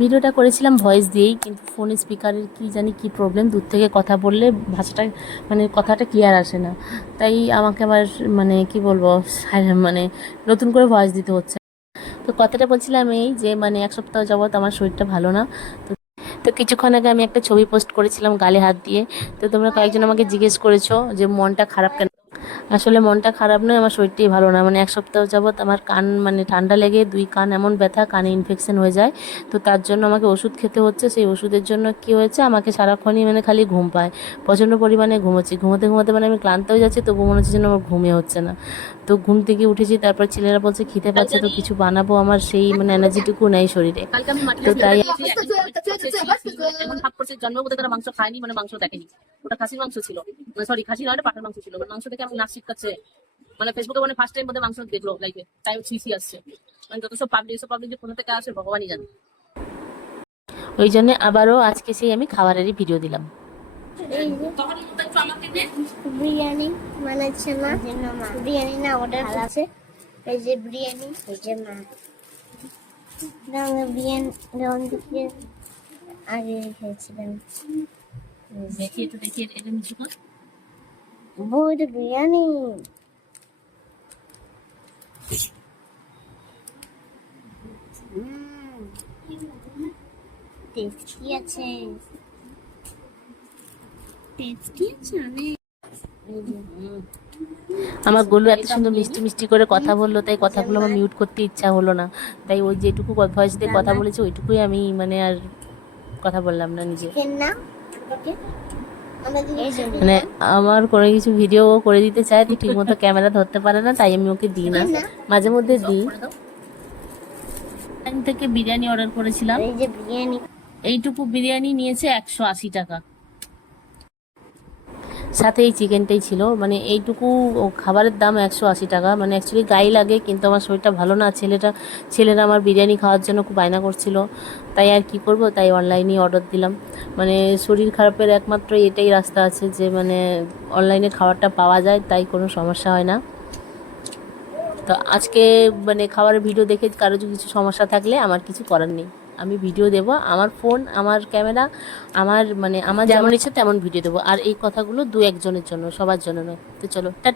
ভিডিওটা করেছিলাম ভয়েস দিয়েই, কিন্তু ফোনের স্পিকারের কি জানি কি প্রবলেম, দূর থেকে কথা বললে ভাষাটা মানে কথাটা ক্লিয়ার আসে না। তাই আমাকে আবার মানে কি বলবো, মানে নতুন করে ভয়েস দিতে হচ্ছে। তো কথাটা বলছিলাম এই যে মানে এক সপ্তাহ যাবত আমার শরীরটা ভালো না। তো তো কিছুক্ষণ আগে আমি একটা ছবি পোস্ট করেছিলাম গালে হাত দিয়ে। তো তোমরা কয়েকজন আমাকে জিজ্ঞেস করেছো যে মনটা খারাপ কেন। আসলে মনটা খারাপ নয়, আমার শরীরটাই ভালো না। মানে এক সপ্তাহ যাবৎ আমার কান মানে ঠান্ডা লেগে দুই কান এমন ব্যথা, কানে ইনফেকশন হয়ে যায়। তো তার জন্য আমাকে ওষুধ খেতে হচ্ছে। সেই ওষুধের জন্য কি হয়েছে, আমাকে সারাক্ষণই মানে খালি ঘুম পায়, প্রচণ্ড পরিমাণে ঘুমোচ্ছি। ঘুমোতে ঘুমোতে মানে আমি ক্লান্ত হয়ে যাচ্ছি, তবু মনে হচ্ছে যেন আমার ঘুমিয়ে হচ্ছে না। তো ঘুম থেকে উঠেছি, তারপর ছেলেরা বলছে খিদে পাচ্ছে, তো কিছু বানাবো, আমার সেই মানে এনার্জিটুকু নেই শরীরে। তো তাই এমন ভাব করছে জন্মবোধে তারা মাংস খায়নি, মানে মাংস দেখেনি। ওটা খাসির মাংস ছিল, সরি খাসি নয়, পাঠার মাংস ছিল। মাংস দেখে আমি নাচ শিখাচ্ছে, মানে ফেসবুকে মানে ফার্স্ট টাইম বোধহয় মাংস দেখলো লাইফে, তাই ছিসি আসছে। মানে যত সব পাবলিক যে কোথা থেকে আসে ভগবানই জানে। ওই জন্য আবারও আজকে সেই আমি খাবারেরই ভিডিও দিলাম। বিরিয়ানি বানাচ্ছে মা, বিরিয়ানি না অর্ডার আছে। এই যে বিরিয়ানি, এই যে মা বিরিয়ানি আগে খেয়েছিলাম। দেখি একটু দেখি এটা নিচু কর। বহুত বিরিয়ানি টেস্টি আছে, টেস্টি আছে অনেক। আমার গোলু এত সুন্দর মিষ্টি মিষ্টি করে কথা বললো, তাই কথাগুলো আমার মিউট করতে ইচ্ছা হলো না। তাই ওই যেটুকু ভয়েস দিয়ে কথা বলেছে ওইটুকুই আমি মানে আর কথা বললাম না নিজে। মানে আমার কোনো কিছু ভিডিও করে দিতে চায়, তো ঠিক মতো ক্যামেরা ধরতে পারে না, তাই আমি ওকে দিই না। মাঝে মধ্যে দিই। থেকে বিরিয়ানি অর্ডার করেছিলাম, এই যে বিরিয়ানি, এইটুকু বিরিয়ানি নিয়েছে 180 টাকা। সাথে এই চিকেনটাই ছিল, মানে এইটুকু খাবারের দাম 180 টাকা। মানে অ্যাকচুয়ালি গায়ে লাগে, কিন্তু আমার শরীরটা ভালো না। ছেলেরা আমার বিরিয়ানি খাওয়ার জন্য খুব বায়না করছিল, তাই আর কি করব, তাই অনলাইনেই অর্ডার দিলাম। মানে শরীর খারাপের একমাত্র এটাই রাস্তা আছে যে মানে অনলাইনে খাবারটা পাওয়া যায়, তাই কোনো সমস্যা হয় না। তো আজকে মানে খাবারের ভিডিও দেখে কারো যদি কিছু সমস্যা থাকলে আমার কিছু করার নেই, আমি ভিডিও দেবো। আমার ফোন, আমার ক্যামেরা, আমার মানে আমার যেমন ইচ্ছে তেমন ভিডিও দেবো। আর এই কথাগুলো দু একজনের জন্য, সবার জন্য নয়। তো চলো টাটা।